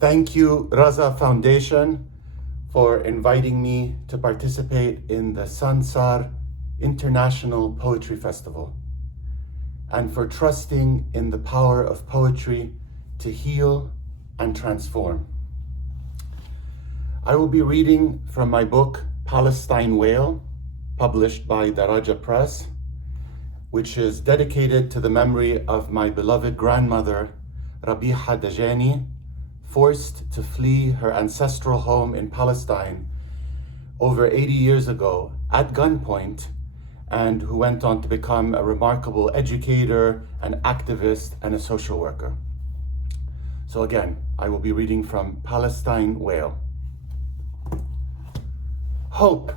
Thank you, Raza Foundation, for inviting me to participate in the Sansar International Poetry Festival, and for trusting in the power of poetry to heal and transform. I will be reading from my book, Palestine, Wail, published by Raza Press, which is dedicated to the memory of my beloved grandmother, Rabiha Dajani, forced to flee her ancestral home in Palestine over 80 years ago at gunpoint, and who went on to become a remarkable educator, an activist, and a social worker. So again, I will be reading from Palestine, Wail. Hope.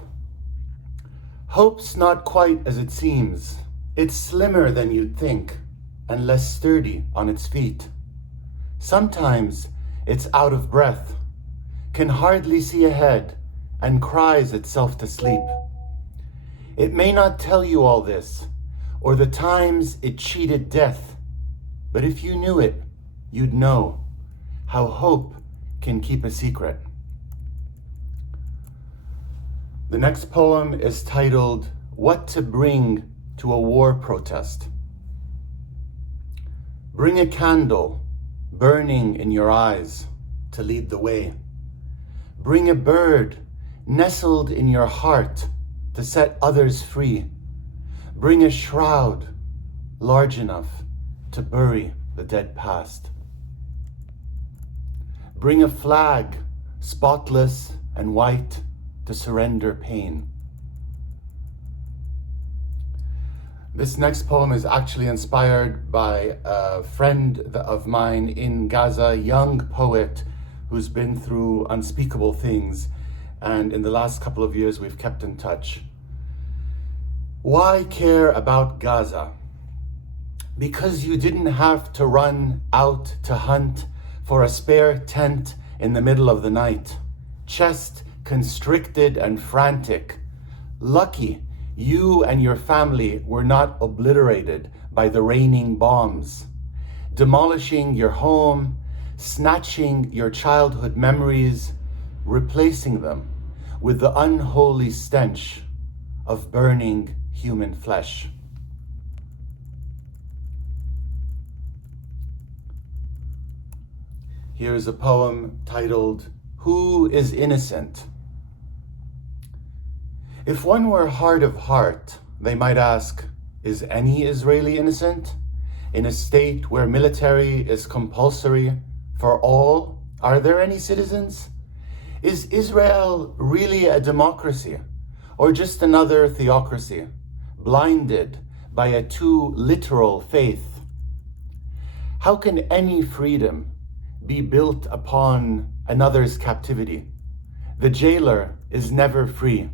Hope's not quite as it seems. It's slimmer than you'd think and less sturdy on its feet. Sometimes it's out of breath, can hardly see ahead, and cries itself to sleep. It may not tell you all this, or the times it cheated death, but if you knew it, you'd know how hope can keep a secret. The next poem is titled, What to Bring to a War Protest. Bring a candle burning in your eyes to lead the way. Bring a bird nestled in your heart to set others free. Bring a shroud large enough to bury the dead past. Bring a flag spotless and white to surrender pain. This next poem is actually inspired by a friend of mine in Gaza, a young poet who's been through unspeakable things, and in the last couple of years we've kept in touch. Why care about Gaza? Because you didn't have to run out to hunt for a spare tent in the middle of the night, chest constricted and frantic. Lucky you and your family were not obliterated by the raining bombs, demolishing your home, snatching your childhood memories, replacing them with the unholy stench of burning human flesh. Here's a poem titled, Who is Innocent? If one were hard of heart, they might ask, is any Israeli innocent? In a state where military is compulsory for all, are there any citizens? Is Israel really a democracy, or just another theocracy, blinded by a too literal faith? How can any freedom be built upon another's captivity? The jailer is never free.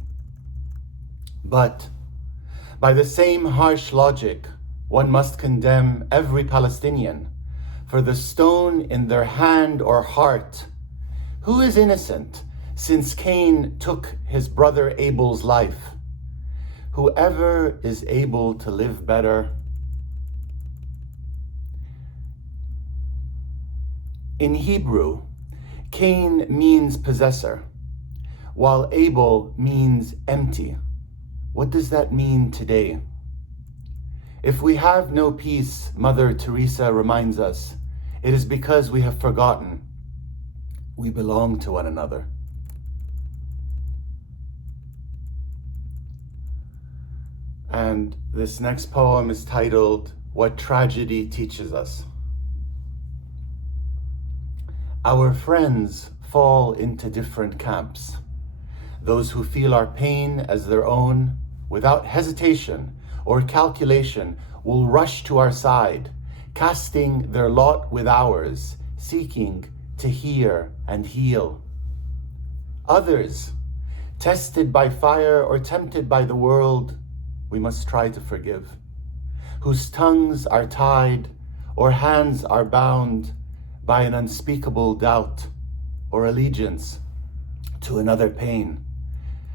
But by the same harsh logic, one must condemn every Palestinian for the stone in their hand or heart. Who is innocent since Cain took his brother Abel's life? Whoever is able to live better. In Hebrew, Cain means possessor, while Abel means empty. What does that mean today? If we have no peace, Mother Teresa reminds us, it is because we have forgotten we belong to one another. And this next poem is titled, What Tragedy Teaches Us. Our friends fall into different camps. Those who feel our pain as their own, without hesitation or calculation, will rush to our side, casting their lot with ours, seeking to hear and heal. Others, tested by fire or tempted by the world, we must try to forgive, whose tongues are tied or hands are bound by an unspeakable doubt or allegiance to another pain.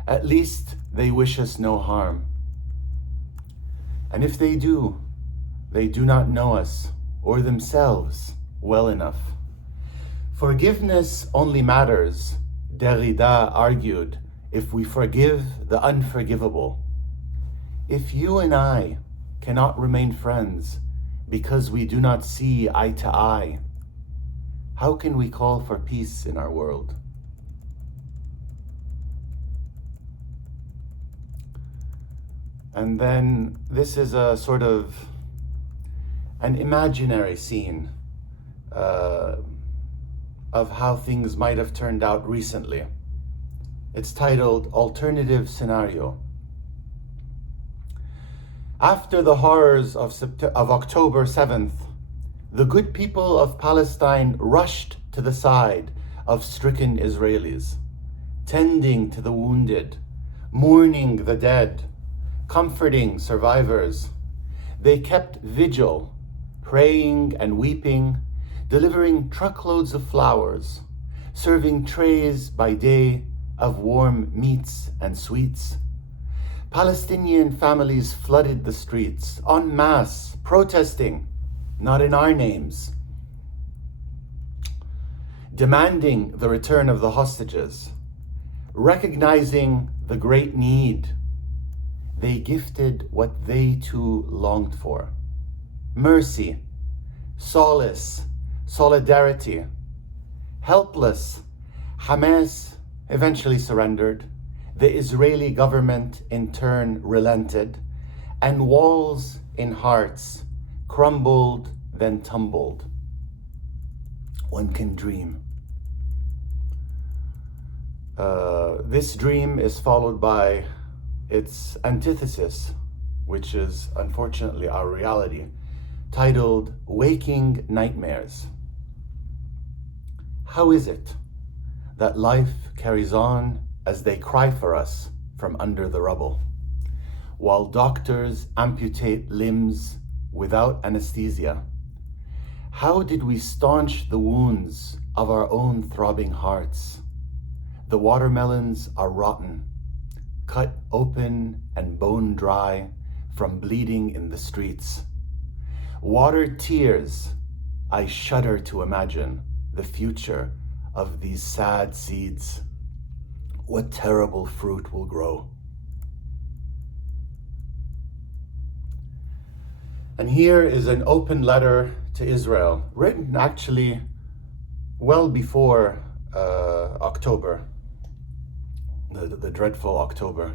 At least they wish us no harm. And if they do not know us or themselves well enough. Forgiveness only matters, Derrida argued, if we forgive the unforgivable. If you and I cannot remain friends because we do not see eye to eye, how can we call for peace in our world? And then this is a sort of an imaginary scene of how things might have turned out recently. It's titled Alternative Scenario. After the horrors of October 7th, the good people of Palestine rushed to the side of stricken Israelis, tending to the wounded, mourning the dead, comforting survivors. They kept vigil, praying and weeping, delivering truckloads of flowers, serving trays by day of warm meats and sweets. Palestinian families flooded the streets en masse, protesting, not in our names, demanding the return of the hostages, recognizing the great need. They gifted what they too longed for: mercy, solace, solidarity. Helpless, Hamas eventually surrendered. The Israeli government in turn relented, and walls in hearts crumbled, then tumbled. One can dream. This dream is followed by its antithesis, which is unfortunately our reality, titled Waking Nightmares. How is it that life carries on as they cry for us from under the rubble, while doctors amputate limbs without anesthesia? How did we staunch the wounds of our own throbbing hearts? The watermelons are rotten, cut open and bone dry from bleeding in the streets. Watered tears, I shudder to imagine the future of these sad seeds. What terrible fruit will grow? And here is an open letter to Israel, written actually well before October, the dreadful October.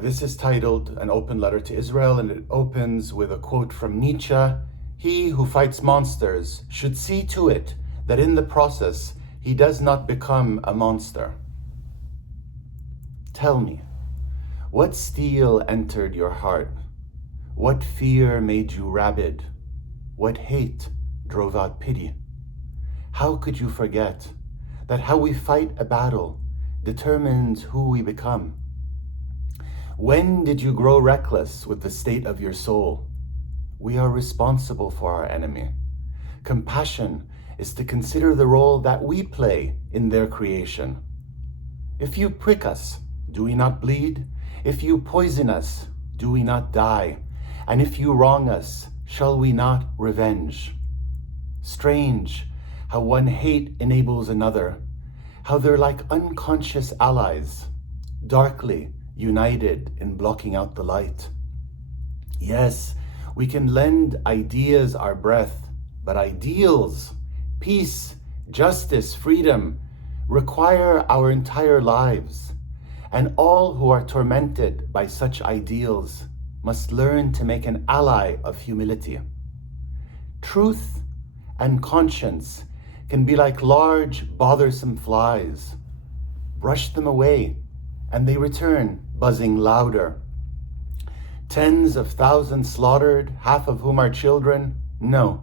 This is titled An Open Letter to Israel, and it opens with a quote from Nietzsche: "He who fights monsters should see to it that in the process he does not become a monster. Tell me, what steel entered your heart? What fear made you rabid? What hate drove out pity? How could you forget that how we fight a battle determines who we become? When did you grow reckless with the state of your soul? We are responsible for our enemy. Compassion is to consider the role that we play in their creation. If you prick us, do we not bleed? If you poison us, do we not die? And if you wrong us, shall we not revenge? Strange how one hate enables another, how they're like unconscious allies, darkly united in blocking out the light. Yes, we can lend ideas our breath, but ideals, peace, justice, freedom, require our entire lives. And all who are tormented by such ideals must learn to make an ally of humility. Truth and conscience can be like large, bothersome flies. Brush them away, and they return, buzzing louder. Tens of thousands slaughtered, half of whom are children? No.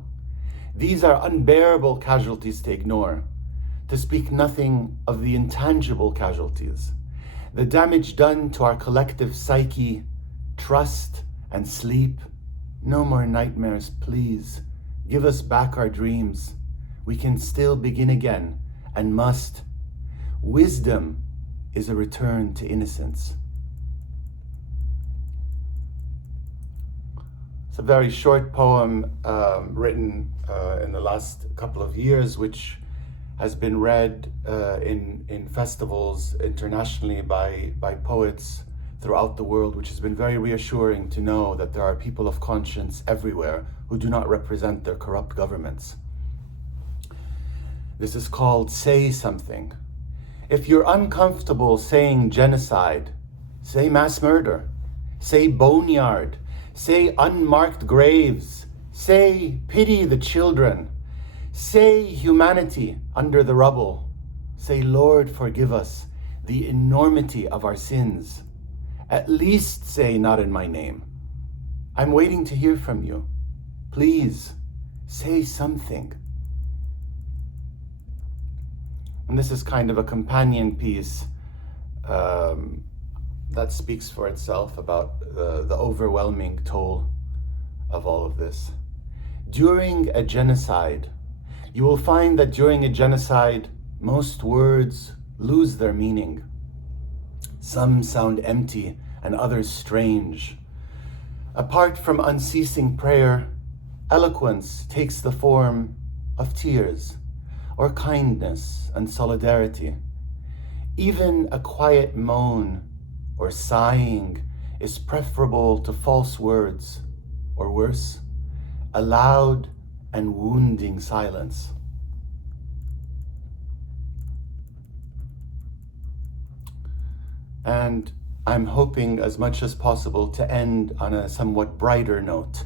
These are unbearable casualties to ignore, to speak nothing of the intangible casualties, the damage done to our collective psyche, trust, and sleep. No more nightmares, please. Give us back our dreams. We can still begin again, and must. Wisdom is a return to innocence. a very short poem written in the last couple of years, which has been read in festivals internationally by poets throughout the world, which has been very reassuring to know that there are people of conscience everywhere who do not represent their corrupt governments. This is called Say Something. If you're uncomfortable saying genocide, say mass murder, say boneyard, say unmarked graves, say pity the children, say humanity under the rubble, say Lord forgive us the enormity of our sins. At least say not in my name. I'm waiting to hear from you. Please say something. And this is kind of a companion piece that speaks for itself about the overwhelming toll of all of this. During a genocide, you will find that during a genocide, most words lose their meaning. Some sound empty and others strange. Apart from unceasing prayer, eloquence takes the form of tears or kindness and solidarity. Even a quiet moan or sighing is preferable to false words, or worse, a loud and wounding silence. And I'm hoping as much as possible to end on a somewhat brighter note.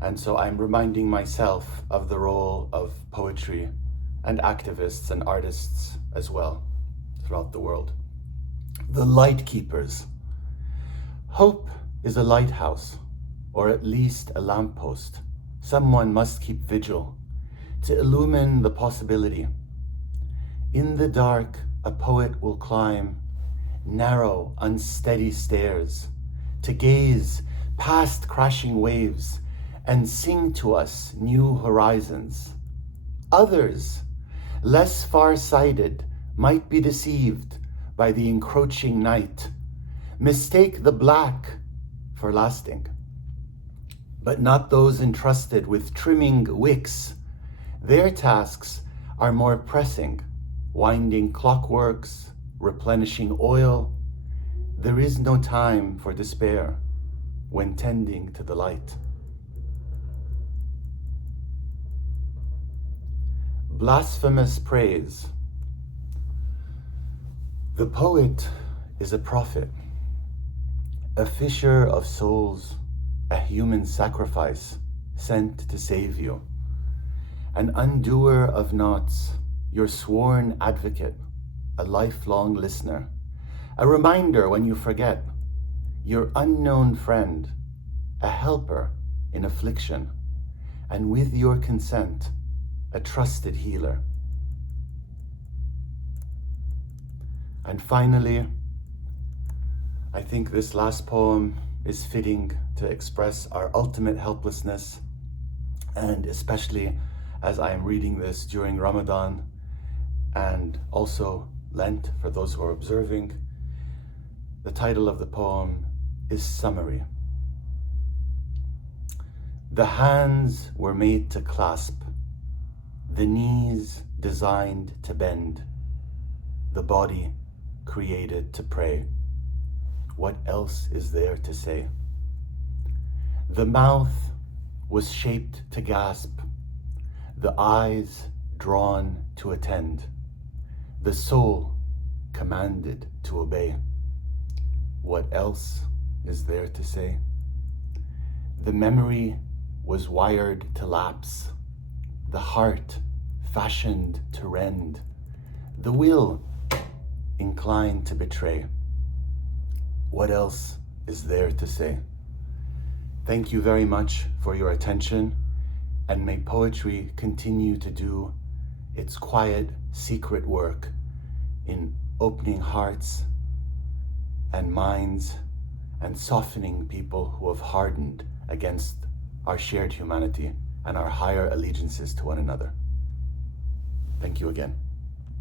And so I'm reminding myself of the role of poetry and activists and artists as well throughout the world. The light keepers. Hope is a lighthouse, or at least a lamppost. Someone must keep vigil to illumine the possibility. In the dark, a poet will climb narrow, unsteady stairs to gaze past crashing waves and sing to us new horizons. Others, less far-sighted, might be deceived by the encroaching night, mistake the black for lasting. But not those entrusted with trimming wicks. Their tasks are more pressing, winding clockworks, replenishing oil. There is no time for despair when tending to the light. Blasphemous praise. The poet is a prophet, a fisher of souls, a human sacrifice sent to save you, an undoer of knots, your sworn advocate, a lifelong listener, a reminder when you forget, your unknown friend, a helper in affliction, and with your consent, a trusted healer. And finally, I think this last poem is fitting to express our ultimate helplessness, and especially as I am reading this during Ramadan and also Lent for those who are observing. The title of the poem is Summary. The hands were made to clasp, the knees designed to bend, the body created to pray. What else is there to say? The mouth was shaped to gasp, the eyes drawn to attend, the soul commanded to obey. What else is there to say? The memory was wired to lapse, the heart fashioned to rend, the will inclined to betray. What else is there to say? Thank you very much for your attention, and may poetry continue to do its quiet, secret work in opening hearts and minds and softening people who have hardened against our shared humanity and our higher allegiances to one another. Thank you again.